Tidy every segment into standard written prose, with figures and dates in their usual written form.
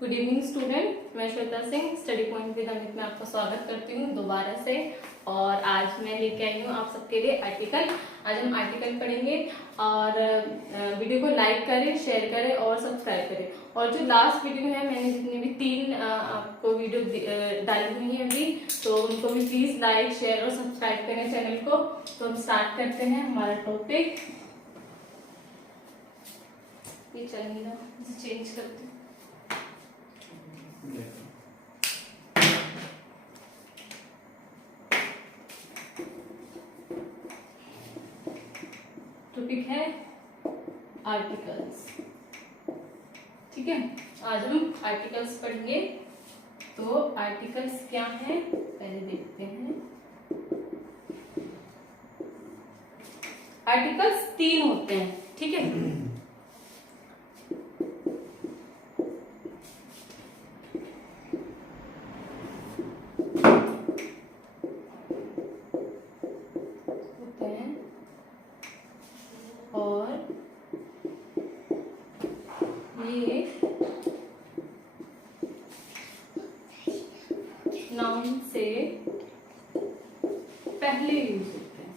Good evening student, मैं Shweta Singh study point with Amit में आपका स्वागत करती हूँ दोबारा से। और आज मैं लेके आई हूँ आप सबके लिए आर्टिकल। आज हम आर्टिकल पढ़ेंगे और वीडियो को लाइक करें, शेयर करें और सब्सक्राइब करें। और जो लास्ट वीडियो है, मैंने जितनी भी 3 आपको वीडियो डाली हुई है अभी, तो उनको भी प्लीज लाइक, शेयर और सब्सक्राइब करें चैनल को। तो हम स्टार्ट करते हैं हमारा टॉपिक। ये चल नहीं रहा, इसे चेंज करते हैं। टॉपिक है आर्टिकल्स। ठीक है, आज हम आर्टिकल्स पढ़ेंगे। तो आर्टिकल्स क्या हैं पहले देखते हैं। आर्टिकल्स 3 होते हैं, ठीक है। और ये नाउन से पहले यूज होते हैं।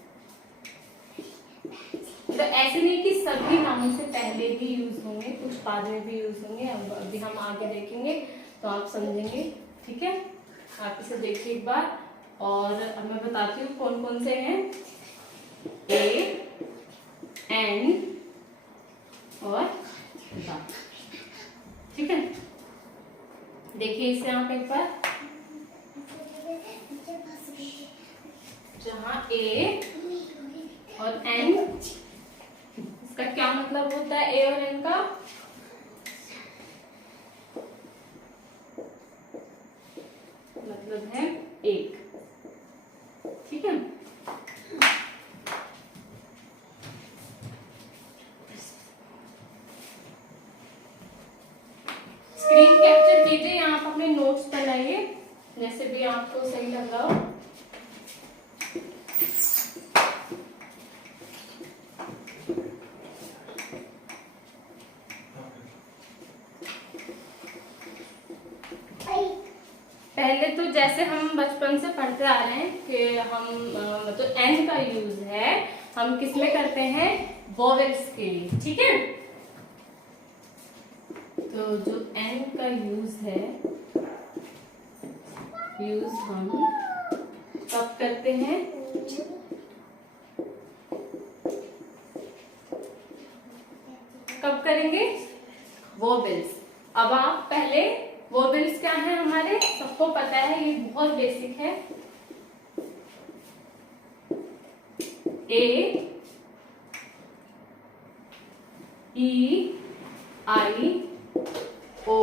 तो ऐसे नहीं कि सभी नाउन से पहले ही यूज होंगे, कुछ बाद में भी यूज होंगे। अभी हम आगे देखेंगे तो आप समझेंगे। ठीक है, आप इसे देखिए एक बार और अब मैं बताती हूँ कौन कौन से हैं। ए, एन और द। ठीक है, देखिए इसे आप एक बार, जहां ए और एन, इसका क्या मतलब होता है ए और एन का? मतलब है एक। ठीक है, स्क्रीन कैप्चर कीजिए, यहाँ आप अपने नोट्स बनाइए जैसे भी आपको सही लग रहा हो। पहले तो जैसे हम बचपन से पढ़ते आ रहे हैं कि हम मतलब एन का यूज है हम किस में करते हैं? वोवेल्स के लिए। ठीक है, तो जो एन का यूज है, यूज हम कब करते हैं? कब करेंगे? वोवेल्स। अब आप पहले वोवेल्स क्या है हमारे सबको पता है, ये बहुत बेसिक है। ए, ई, आई, ओ,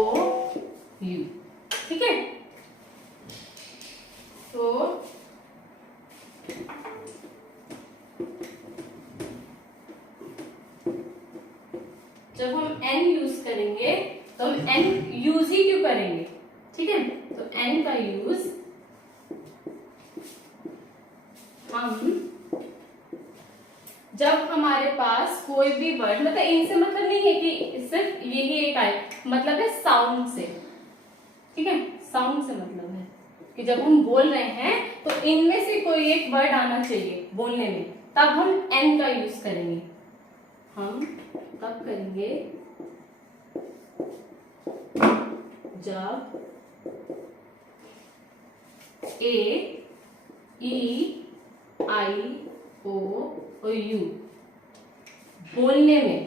यू। ठीक है, तो जब हम एन यूज करेंगे तो हम एन यूज ही क्यों करेंगे? ठीक है, तो एन का यूज हम जब हमारे पास कोई भी वर्ड, मतलब इनसे मतलब नहीं है कि सिर्फ यही एक आए, मतलब है साउंड से। ठीक है, साउंड से मतलब है कि जब हम बोल रहे हैं तो इनमें से कोई एक वर्ड आना चाहिए बोलने में, तब हम एन का यूज करेंगे। हम तब करेंगे जब ए, ई, आई, ओ और यू बोलने में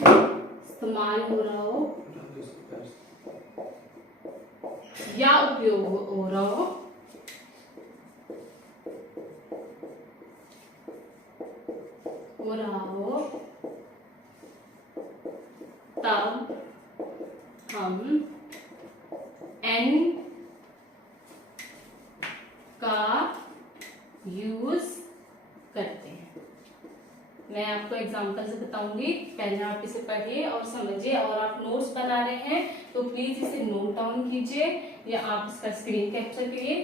इस्तेमाल हो रहा हो या उपयोग हो रहा हो, तब हम एन का यूज करते हैं। मैं आपको एग्जांपल से बताऊंगी, पहले आप इसे पढ़िए और समझिए। और आप नोट्स बना रहे हैं तो प्लीज इसे नोट डाउन कीजिए या आप इसका स्क्रीन कैप्चर करिए।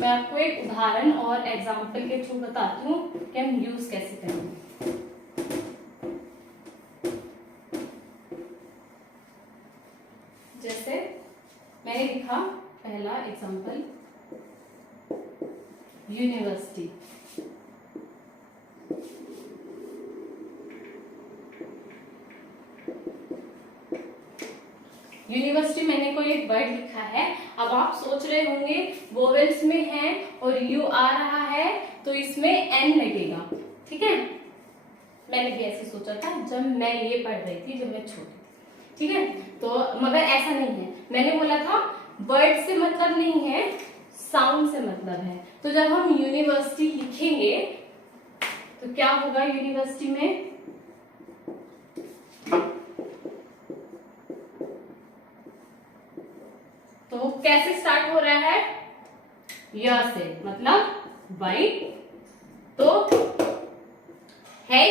मैं आपको एक उदाहरण और एग्जाम्पल के थ्रू बताती हूँ कि हम यूज कैसे करेंगे। जैसे मैंने लिखा पहला एग्जाम्पल यूनिवर्सिटी। यूनिवर्सिटी मैंने कोई एक वर्ड लिखा है। अब आप सोच रहे होंगे वोवेल्स में है और यू आ रहा है तो इसमें एन लगेगा, ठीक है। मैंने भी ऐसे सोचा था जब मैं ये पढ़ रही थी, जब मैं छोटी थी, ठीक है। तो मगर ऐसा नहीं है, मैंने बोला था वर्ड से मतलब नहीं है, साउंड से मतलब है। तो जब हम यूनिवर्सिटी लिखेंगे तो क्या होगा यूनिवर्सिटी में, तो कैसे स्टार्ट हो रहा है, य से, मतलब वाइट। तो है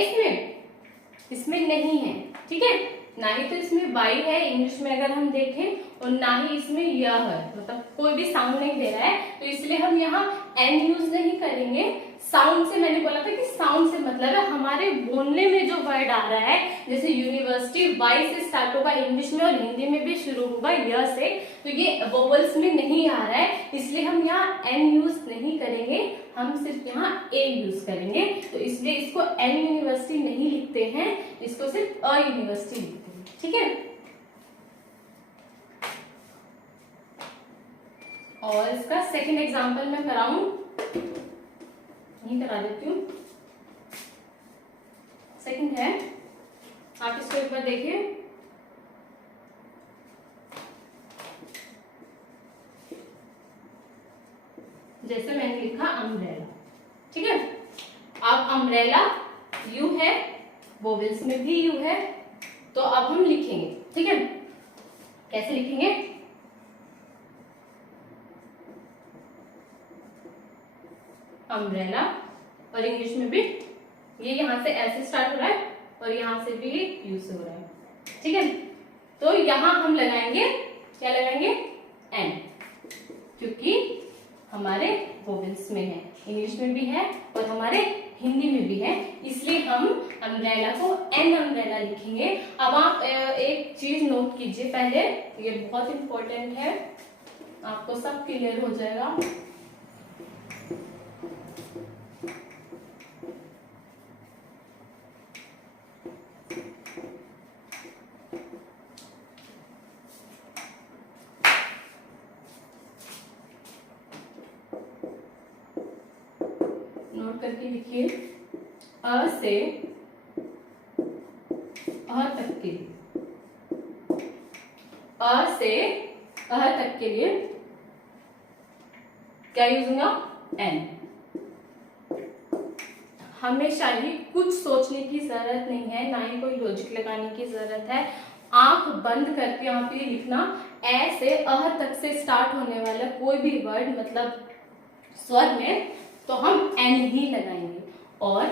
इसमें नहीं है, ठीक है। ना ही तो इसमें वाई है इंग्लिश में अगर हम देखें, और ना ही इसमें य है, मतलब कोई भी साउंड नहीं दे रहा है, तो इसलिए हम यहाँ एन यूज नहीं करेंगे। साउंड से मैंने बोला था कि साउंड से मतलब है हमारे बोलने में जो वर्ड आ रहा है, जैसे यूनिवर्सिटी वाई से स्टार्ट होगा इंग्लिश में और हिंदी में भी शुरू होगा य से, तो ये वोवल्स में नहीं आ रहा है, इसलिए हम यहाँ एन यूज नहीं करेंगे, हम सिर्फ यहाँ ए यूज करेंगे। तो इसलिए इसको एन यूनिवर्सिटी नहीं लिखते हैं, इसको सिर्फ अ यूनिवर्सिटी लिखते हैं, ठीक है। और इसका सेकंड एग्जांपल मैं कराऊं, यही करा देती हूँ। सेकंड है, आप इसको एक बार देखिए। जैसे मैंने लिखा अम्ब्रेला, ठीक है। अब अम्ब्रेला यू है, वोवेल्स में भी यू है, तो अब हम लिखेंगे, ठीक है। कैसे लिखेंगे, अम्ब्रेला, और इंग्लिश में भी ये यहां से ऐसे स्टार्ट हो रहा है और यहां से भी यू से हो रहा है, ठीक है। तो यहां हम लगाएंगे, क्या लगाएंगे, एन, क्योंकि हमारे वोवेल्स में है, इंग्लिश में भी है और हमारे हिंदी में भी है, इसलिए हम अम्ब्रेला को एन अम्ब्रेला लिखेंगे। अब आप एक चीज नोट कीजिए पहले, ये बहुत इंपॉर्टेंट है, आपको सब क्लियर हो जाएगा। नोट करके लिखिए, अ से अ तक के लिए, अ से अ तक के लिए क्या यूज होगा, एन। हमेशा ही कुछ सोचने की जरूरत नहीं है, ना ही कोई लॉजिक लगाने की जरूरत है। आंख बंद करके आप ये लिखना, ए से अ तक से स्टार्ट होने वाला कोई भी वर्ड मतलब स्वर में, तो हम एन ही लगाएंगे। और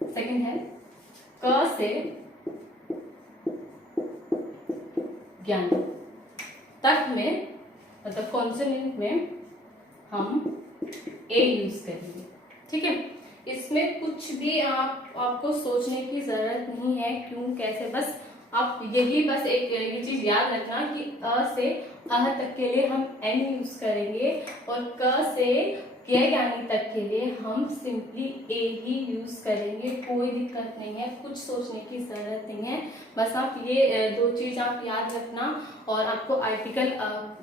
सेकंड है, क से ज्ञान तक में, मतलब कॉन्सोनेंट में हम ए यूज करेंगे, ठीक है। इसमें कुछ भी आपको सोचने की जरूरत नहीं है, क्यों कैसे, बस आप यही बस एक ये चीज याद रखना कि अ से अह तक के लिए हम एन यूज करेंगे और क से ज्ञानी तक के लिए हम सिंपली ए ही यूज करेंगे। कोई दिक्कत नहीं है, कुछ सोचने की जरूरत नहीं है, बस आप ये दो चीज आप याद रखना और आपको आर्टिकल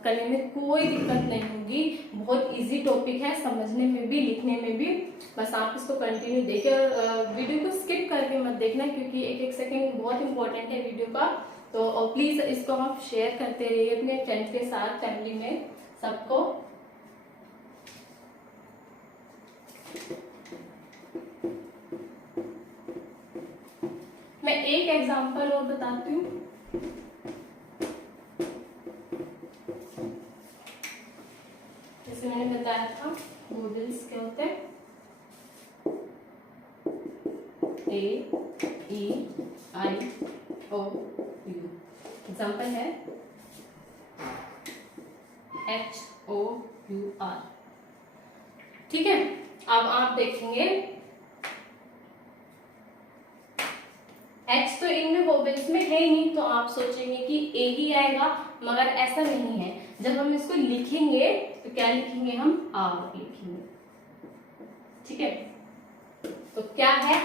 करने में कोई दिक्कत नहीं होगी। बहुत इजी टॉपिक है, समझने में भी लिखने में भी। बस आप इसको कंटिन्यू देखिए और वीडियो को स्किप करके मत देखना, क्योंकि एक एक सेकेंड बहुत इंपॉर्टेंट है वीडियो का। तो प्लीज इसको आप शेयर करते रहिए अपने फ्रेंड्स के साथ, फैमिली में, सबको। मैं एक एग्जांपल और बताती हूँ। जैसे मैंने बताया था वोवेल्स क्या होते हैं, ए, ई, आई, ओ, यू। एग्जांपल है एच, ओ, UR। ठीक है, अब आप देखेंगे H तो इनमें वोवेल्स में है ही नहीं, तो आप सोचेंगे कि A ही आएगा, मगर ऐसा नहीं है। जब हम इसको लिखेंगे तो क्या लिखेंगे, हम R लिखेंगे। ठीक है, तो क्या है,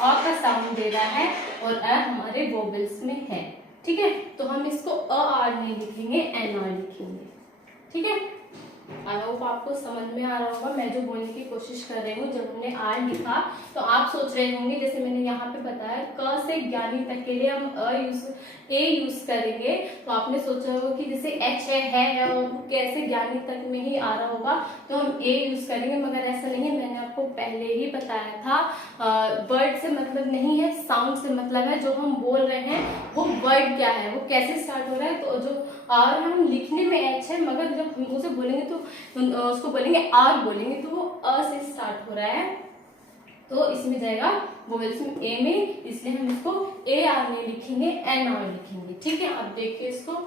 अ का साउंड दे रहा है और अ हमारे वोवेल्स में है। ठीक है, तो हम इसको AR नहीं लिखेंगे, NR लिखेंगे। ठीक है, आई होप आपको समझ में आ रहा होगा मैं जो बोलने की कोशिश कर रही हूँ। जब हमने आर लिखा तो आप सोच रहे होंगे, जैसे मैंने यहाँ पे बताया क से ज्ञानी तक के लिए हम ए यूज करेंगे, तो आपने सोचा होगा कि जैसे एच है और कैसे ज्ञानी तक में ही आ रहा होगा तो हम ए यूज करेंगे, मगर ऐसा नहीं है। मैंने आपको पहले ही बताया था, वर्ड से मतलब नहीं है, साउंड से मतलब है। जो हम बोल रहे हैं वो वर्ड क्या है, वो कैसे स्टार्ट हो रहा है। तो जो आर हम लिखने में एच है, मगर जब हम उसे बोलेंगे तो उसको बोलेंगे आर बोलेंगे, तो वो अ से स्टार्ट हो रहा है, तो इसमें जाएगा वोवेल्स में ए में, इसलिए हम इसको ए आर नहीं लिखेंगे, एन आर लिखेंगे। ठीक है, अब देखिए इसको,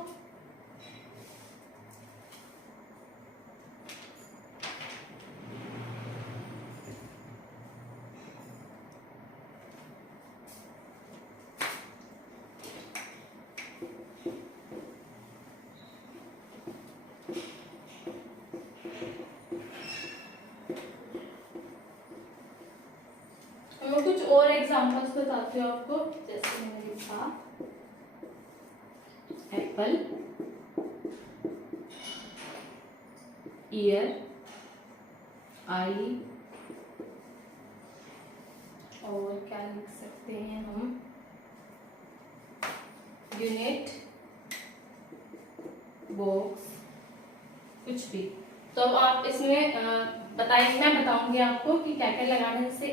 मैं कुछ और एग्जांपल्स बताती हूँ आपको। जैसे मैंने लिखा एप्पल, ईयर, आई, और क्या लिख सकते हैं हम, यूनिट, बॉक्स, कुछ भी। तो अब आप इसमें बताइए, मैं बताऊंगी आपको कि क्या क्या लगाना है। जैसे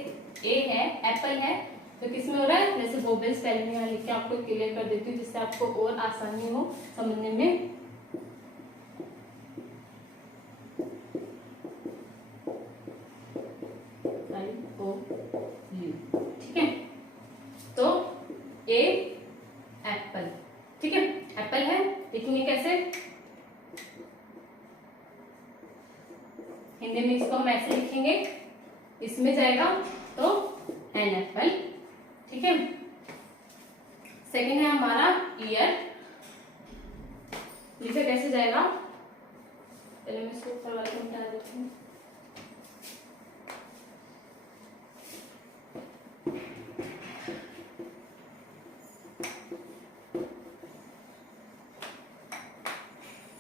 ए है, एप्पल है, तो किसमें हो रहा है, जैसे वोवेल्स पहले में यहाँ लिख के आपको क्लियर कर देती हूँ जिससे आपको और आसानी हो समझने में। ठीक है, तो ए एप्पल। ठीक है, एप्पल है, लिखेंगे कैसे, हिंदी में इसको हम ऐसे लिखेंगे, इसमें जाएगा तो एन एप्पल। ठीक है, सेकेंड है हमारा ईयर, लिखे कैसे जाएगा, पहले मैं इसको ऊपर वाले में डाल देती हूँ।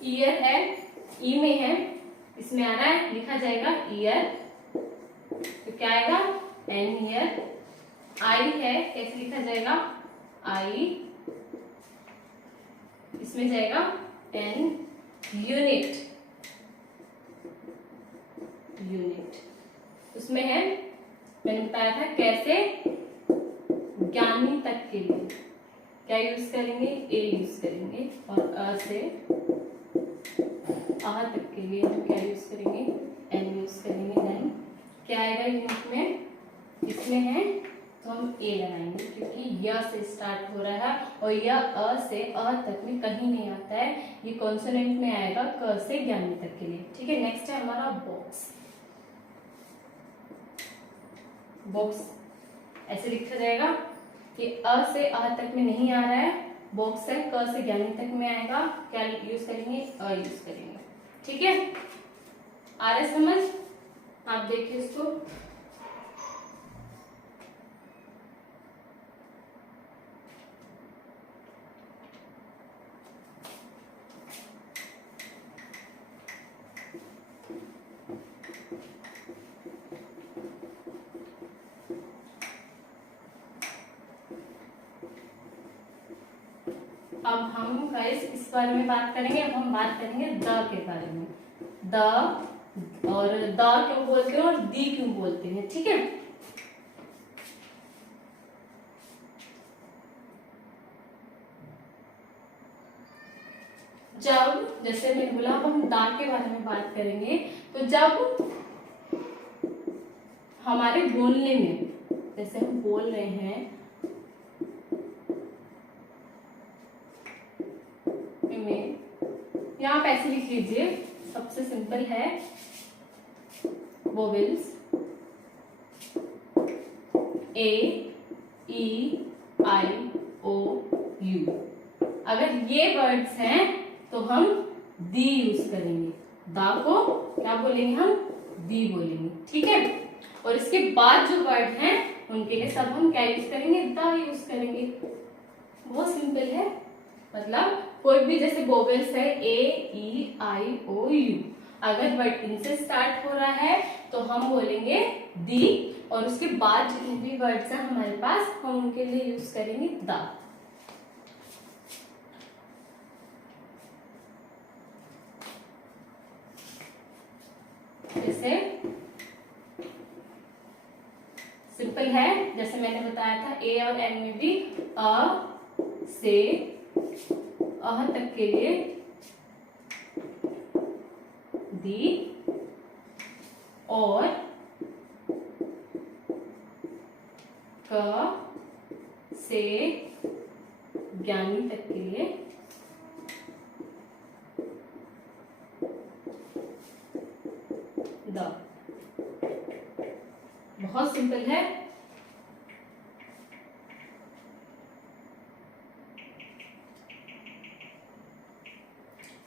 ईयर है, ई में है, इसमें आ रहा है, लिखा जाएगा ईयर, तो क्या आएगा, एन ईयर। आई है, कैसे लिखा जाएगा, आई, इसमें जाएगा एन यूनिट, यूनिट उसमें है, मैंने बताया था कैसे, ज्ञानी तक के लिए क्या यूज करेंगे, ए यूज करेंगे, और अ से आ तक के लिए हम क्या यूज करेंगे, एन यूज करेंगे। देन क्या आएगा यूनिट में, इसमें है तो हम ए लगाएंगे, क्योंकि य से स्टार्ट हो रहा है और यह अ से अ तक में कहीं नहीं आता है, ये कॉन्सोनेंट में आएगा क से ज्ञानी तक के लिए। ठीक है, नेक्स्ट है हमारा बॉक्स। बॉक्स ऐसे लिखा जाएगा कि अ से अ तक में नहीं आ रहा है, बॉक्स है क से ज्ञानी तक में आएगा, क्या यूज करेंगे, अ यूज करेंगे। ठीक है, आ रहा है समझ, आप देखिए इसको, अब हम गाइस इस बारे में बात करेंगे। अब हम बात करेंगे द के बारे में, द, और द क्यों बोलते हैं और दी क्यों बोलते हैं। ठीक है, जब, जैसे मैंने बोला, अब हम द के बारे में बात करेंगे, तो जब हमारे बोलने में, जैसे हम बोल रहे हैं, यहाँ आप ऐसे लिख लीजिए, सबसे सिंपल है vowels A E I O you. अगर ये वर्ड्स हैं तो हम दी यूज करेंगे, दा को क्या बोलेंगे हम, दी बोलेंगे, ठीक है। और इसके बाद जो वर्ड हैं उनके लिए सब हम क्या यूज करेंगे, दा यूज करेंगे। बहुत सिंपल है, मतलब कोई भी जैसे वोवेल्स है ए ई आई ओ यू, अगर वर्ड इनसे स्टार्ट हो रहा है तो हम बोलेंगे दी, और उसके बाद जितने भी वर्ड्स हैं हमारे पास हम उनके लिए यूज करेंगे दा। जैसे सिंपल है, जैसे मैंने बताया था ए और एन में भी अ से अह तक के लिए दी, और क से ज्ञानी तक के लिए द। बहुत सिंपल है।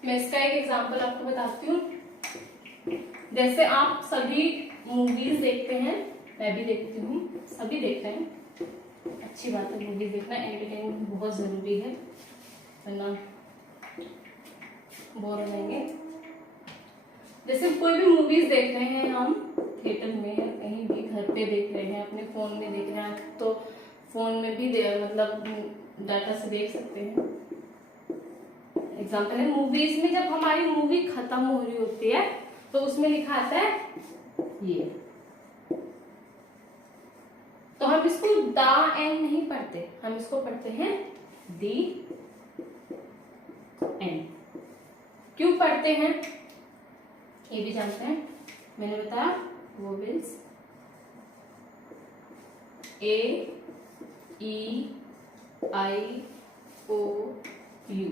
मैं इसका एक एग्जांपल आपको बताती हूँ। जैसे आप सभी मूवीज देखते हैं, मैं भी देखती हूँ, सभी देखते हैं, अच्छी बात है मूवीज देखना, एंटरटेनमेंट बहुत जरूरी है, वरना बोर हो जाएंगे। जैसे कोई भी मूवीज देख रहे हैं हम थिएटर में, कहीं भी घर पे देख रहे हैं, अपने फोन में देख रहे हैं, तो फोन में भी मतलब डाटा से देख सकते हैं। एग्जाम्पल है मूवीज में, जब हमारी मूवी खत्म हो रही होती है तो उसमें लिखा आता है ये, तो हम इसको दा एन नहीं पढ़ते, हम इसको पढ़ते हैं दी एन। क्यों पढ़ते हैं ये भी जानते हैं, मैंने बताया vowels A E I O you.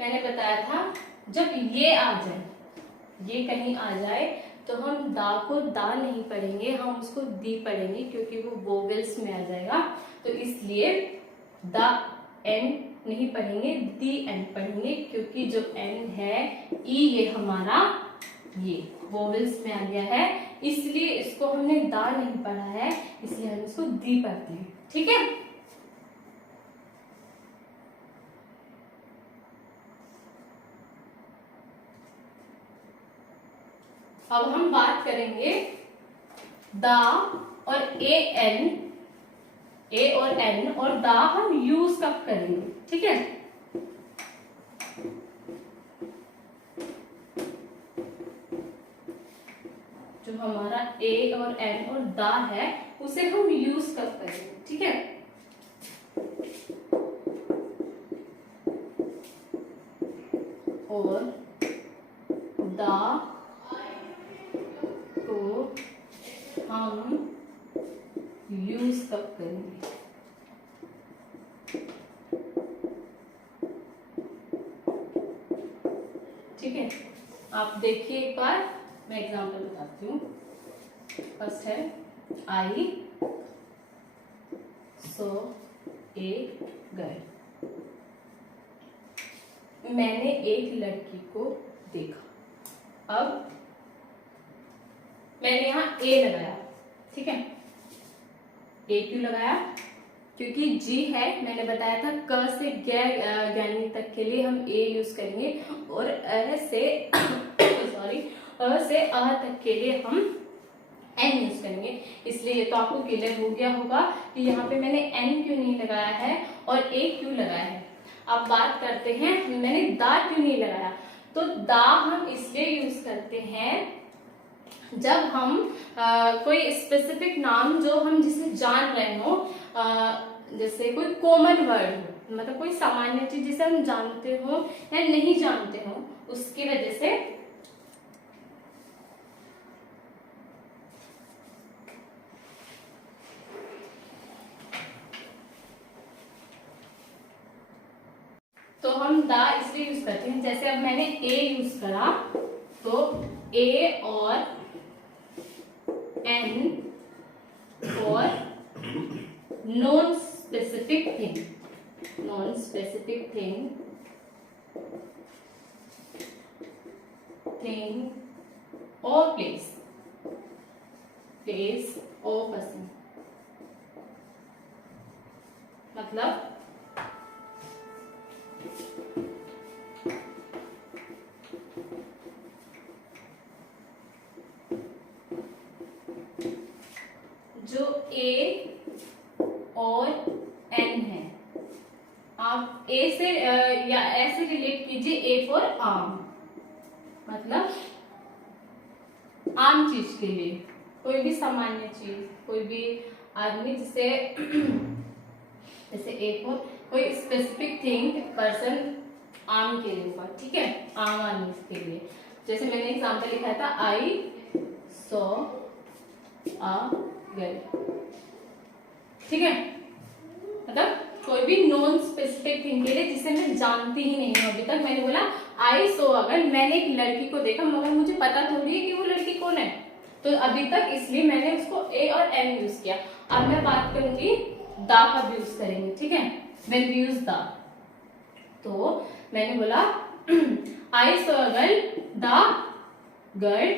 मैंने बताया था जब ये आ जाए, ये कहीं आ जाए तो हम दा को दा नहीं पढ़ेंगे, हम उसको दी पढ़ेंगे, क्योंकि वो वोवेल्स में आ जाएगा, तो इसलिए दा एन नहीं पढ़ेंगे, दी एन पढ़ेंगे, क्योंकि जो एन है ई ये हमारा ये वोवेल्स में आ गया है, इसलिए इसको हमने दा नहीं पढ़ा है, इसलिए हम इसको दी पढ़ते हैं, ठीक है। अब हम बात करेंगे दा और ए और एन और दा हम यूज कब करेंगे, ठीक है। जो हमारा ए और एन और दा है उसे हम यूज कब करेंगे, ठीक है। और दा को हम यूज कब करेंगे, ठीक है। आप देखिए एक बार, मैं एग्जांपल बताती हूँ। फर्स्ट है आई सो ए गर्ल। मैंने एक लड़की को देखा। अब मैंने यहाँ ए लगाया, ठीक है। ए क्यों लगाया, क्योंकि जी है, मैंने बताया था क से ज्ञानी तक के लिए हम ए यूज करेंगे, और अ से सॉरी अ से अ तक के लिए हम एन यूज करेंगे। इसलिए ये तो आपको क्लियर हो गया होगा कि यहाँ पे मैंने एन क्यों नहीं लगाया है और ए क्यों लगाया है। अब बात करते हैं मैंने दा क्यों नहीं लगाया। तो दा हम इसलिए यूज करते हैं जब हम कोई स्पेसिफिक नाम जो हम जिसे जान रहे हो, जैसे कोई कॉमन वर्ड हो, मतलब कोई सामान्य चीज जिसे हम जानते हो या नहीं जानते हो, उसकी वजह से तो तो हम द इसलिए यूज करते हैं, जैसे अब मैंने ए यूज करा तो ए और an for non specific thing और प्लेस और पर्सन। मतलब जो ए और एन है, आप ए से या ऐसे रिलेट कीजिए, ए फॉर आम, मतलब आम चीज के लिए, कोई भी सामान्य चीज, कोई भी आदमी, जिसे जैसे ए फॉर कोई स्पेसिफिक थिंग, पर्सन आम के लिए होगा, ठीक है, आम आदमी के लिए। जैसे मैंने एग्जांपल लिखा था, आई सॉ अ गर्ल, ठीक है, मतलब कोई भी नॉन स्पेसिफिक थिंग के लिए जिसे मैं जानती ही नहीं हूँ अभी तक। मैंने बोला आई सो अगर मैंने एक लड़की को देखा, मगर मुझे पता थोड़ी है कि वो लड़की कौन है, तो अभी तक, इसलिए मैंने उसको ए और एन यूज किया। अब मैं बात करूंगी दा का भी यूज करेंगे, ठीक है, व्हेन वी यूज दा, तो मैंने बोला I saw a girl, the girl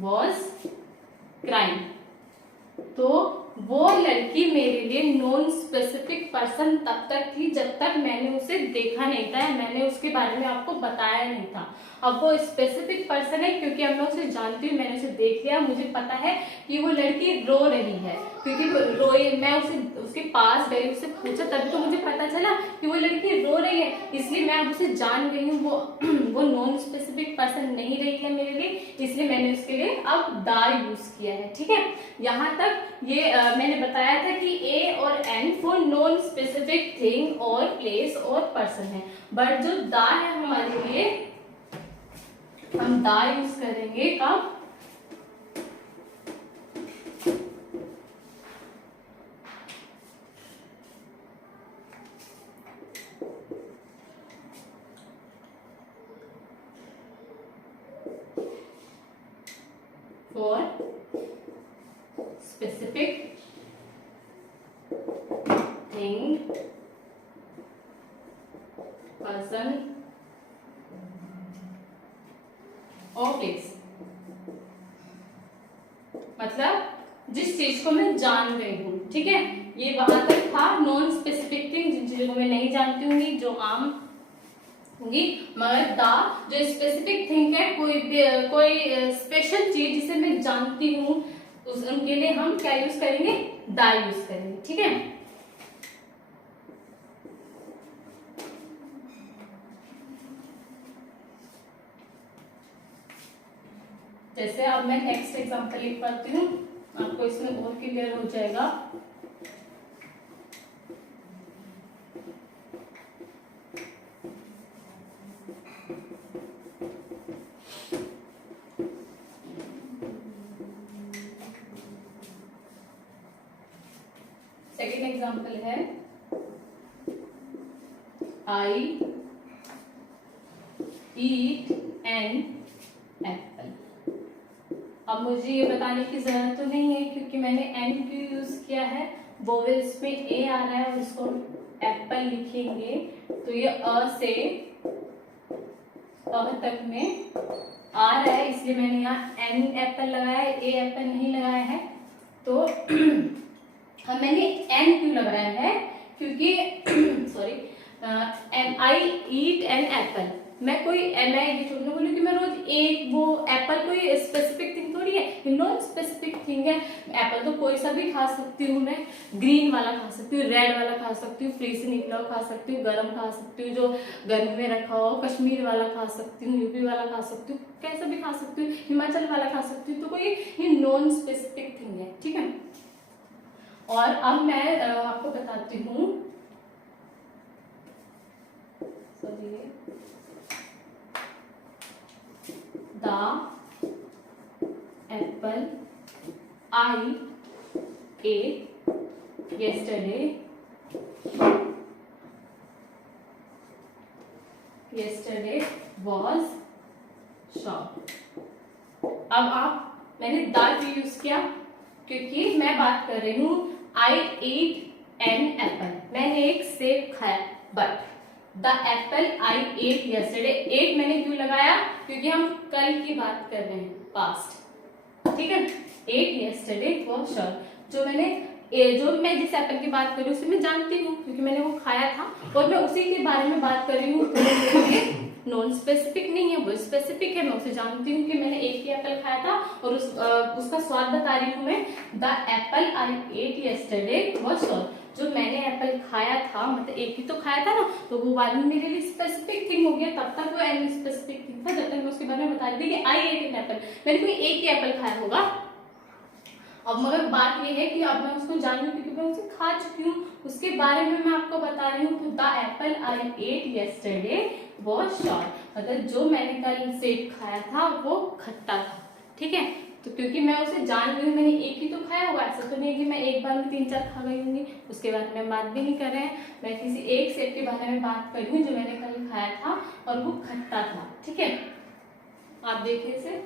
was crying, तो वो लड़की मेरे लिए नॉन स्पेसिफिक पर्सन तब तक थी जब तक मैंने उसे देखा नहीं था, मैंने उसके बारे में आपको बताया नहीं था। अब वो स्पेसिफिक पर्सन है क्योंकि अब मैं उसे जानती हूँ, मैंने उसे देख लिया, मुझे पता है कि वो लड़की रो रही है, क्योंकि वो रोई, मैं उसके पास गई, उससे पूछा, तभी तो मुझे पता चला कि वो लड़की रो रही है, इसलिए मैं अब उसे जान गई हूँ। वो नॉन स्पेसिफिक पर्सन नहीं रही है मेरे लिए, इसलिए मैंने उसके लिए अब दा यूज किया है, ठीक है। यहाँ तक ये मैंने बताया था कि ए और an for non specific thing और प्लेस और पर्सन है, बट जो दा है हमारे लिए, हम दा यूज करेंगे कब, फॉर स्पेसिफिक थिंग, पर्सन और प्लेस, मतलब जिस चीज को मैं जान गई हूँ, ठीक है। ये वहां तक था नॉन स्पेसिफिक थिंग, जिन चीजों को मैं नहीं जानती होंगी, जो आम होंगी, मगर दा जो स्पेसिफिक थिंग है, कोई स्पेशल चीज जिसे मैं जानती हूँ, उनके लिए हम क्या यूज करेंगे, दा यूज करेंगे, ठीक है। जैसे अब मैं नेक्स्ट एग्जांपल लिख पाती हूँ, आपको इसमें और क्लियर हो जाएगा। सेकेंड एग्जांपल है, आई ईट एन एप्पल। अब मुझे ये बताने की जरूरत तो नहीं है क्योंकि मैंने एन क्यों यूज किया है, वोवेल्स में ए आ रहा है और इसको एप्पल लिखेंगे, तो ये अ से अ तक में आ रहा है, इसलिए मैंने यहाँ एन एप्पल लगाया है, ए एप्पल नहीं लगाया है। तो हम मैंने एन क्यों लगाया है, क्योंकि sorry, I eat an apple, मैं कोई मैं ये छोड़ने बोली कि मैं रोज एक वो एप्पल कोई स्पेसिफिक थिंग थोड़ी है, नॉन स्पेसिफिक थिंग है। एप्पल तो कोई सा भी खा सकती हूँ, मैं ग्रीन वाला खा सकती हूँ, रेड वाला खा सकती हूँ, फ्रिज से निकला हुआ खा सकती हूँ, गरम खा सकती हूँ, जो गर्मी में रखा हो, कश्मीर वाला खा सकती हूँ, यूपी वाला खा सकती हूँ, कैसा भी खा सकती हूँ, हिमाचल वाला खा सकती हूँ, तो कोई ये नॉन स्पेसिफिक थिंग है, ठीक है। और अब मैं आपको बताती हूँ, The apple I ate yesterday yesterday was short। अब मैंने द क्यों यूज किया, क्योंकि मैं बात कर रही हूँ I ate an apple, मैंने एक सेब खाया, but the apple I ate yesterday, ate मैंने क्यों लगाया, क्योंकि हम कल की बात कर रहे हैं, पास्ट, ठीक है। एट yesterday was short, जो मैं जिस एप्पल की बात कर रही हूँ उसे मैं जानती हूँ क्योंकि मैंने वो खाया था, और मैं उसी के बारे में बात कर रही हूँ, तो नॉन स्पेसिफिक नहीं है, वो स्पेसिफिक है, मैं उसे जानती हूँ कि मैंने एक ही एप्पल खाया था और उसका स्वाद बता रही हूँ मैं। The apple I ate yesterday was short, जो मैंने एप्पल खाया था, मतलब एक ही तो खाया था ना, तो वो बाद में मेरे लिए स्पेसिफिक थिंग हो गया, तब तक वो एन स्पेसिफिक थिंग था, जब तक मैं उसके बारे में बता रही थी कि आई एट एन एप्पल, मैंने कोई एक ही एप्पल खाया होगा। अब मगर बात ये है कि अब मैं उसको जान रही हूँ क्योंकि मैं उसे खा चुकी हूँ, उसके बारे में मैं आपको बता रही हूँ। तो the apple I ate yesterday was short, मतलब जो मैंने कल सेब खाया था वो खट्टा था, ठीक है। तो क्योंकि मैं उसे जान रही हूँ, मैंने एक ही तो खाया होगा, ऐसा तो नहीं कि मैं एक बार में 3-4 खा गई होंगी, उसके बारे में बात भी नहीं कर रहे हैं, मैं किसी एक सेब के बारे में बात कर रही हूँ जो मैंने कल खाया था और वो खट्टा था, ठीक है। आप देखिए इसे,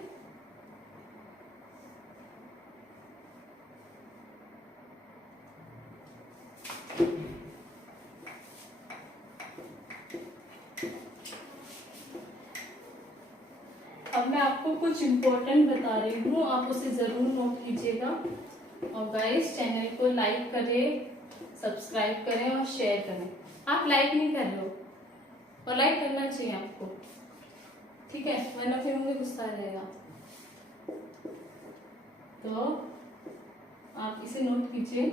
अब मैं आपको कुछ इम्पोर्टेंट बता रही हूँ, आप उसे जरूर नोट कीजिएगा। और गाइस चैनल को लाइक करें, सब्सक्राइब करें और शेयर करें। आप लाइक नहीं कर रहे हो, और लाइक करना चाहिए आपको, ठीक है, वरना फिर मुझे गुस्सा रहेगा। तो आप इसे नोट कीजिए,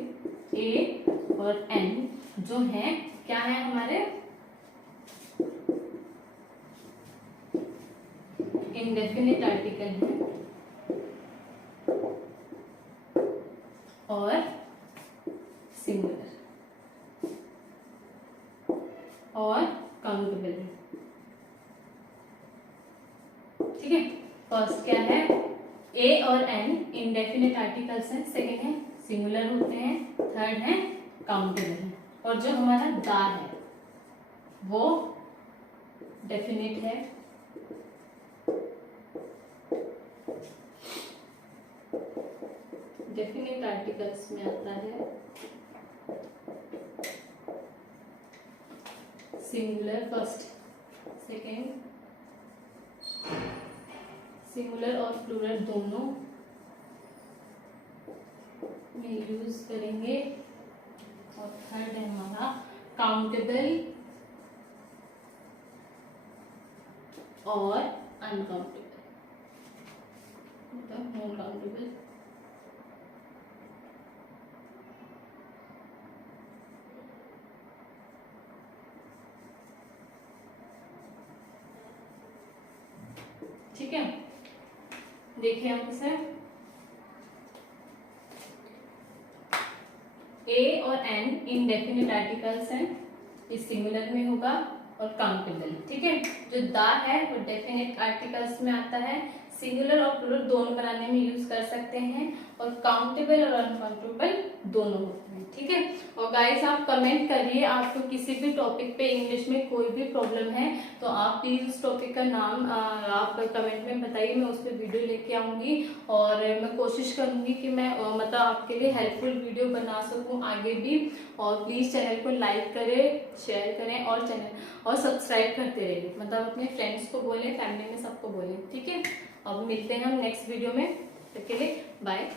ए और एन जो है क्या है हमारे इंडेफिनिट आर्टिकल है और सिंगुलर और काउंटेबल है, ठीक है। फर्स्ट क्या है, ए और एन इंडेफिनिट आर्टिकल्स हैं, सेकेंड है सिंगुलर होते हैं, थर्ड है काउंटेबल है, और जो हमारा दा है वो डेफिनिट है, डेफिनिट आर्टिकल्स में आता है, सिंगुलर फर्स्ट, सेकेंड, सिंगुलर और प्लूरल दोनों में यूज करेंगे, और थर्ड है हमारा काउंटेबल और अनकाउंटेबल, मतलब नॉन काउंटेबल। ठीक है, देखिए आप इसे, ए और एन इनडेफिनिट आर्टिकल्स हैं, इस सिंगुलर में होगा और काउंटेबल, ठीक है। जो दा है वो डेफिनिट आर्टिकल्स में आता है, सिंगुलर और प्लूरल दोनों बनाने में यूज कर सकते हैं, और काउंटेबल और अनकाउंटेबल दोनों होते हैं, ठीक है। और गाइस आप कमेंट करिए, आपको किसी भी टॉपिक पे इंग्लिश में कोई भी प्रॉब्लम है तो आप प्लीज उस टॉपिक का नाम आप कमेंट में बताइए, मैं उस पर वीडियो लेके आऊंगी, और मैं कोशिश करूंगी कि मैं मतलब आपके लिए हेल्पफुल वीडियो बना सकूं आगे भी। और प्लीज चैनल को लाइक करें, शेयर करें, और चैनल और सब्सक्राइब करते रहिए, मतलब अपने फ्रेंड्स को बोलें, फैमिली में सबको बोलें, ठीक है। अब मिलते हैं हम नेक्स्ट वीडियो में, तब के लिए बाय।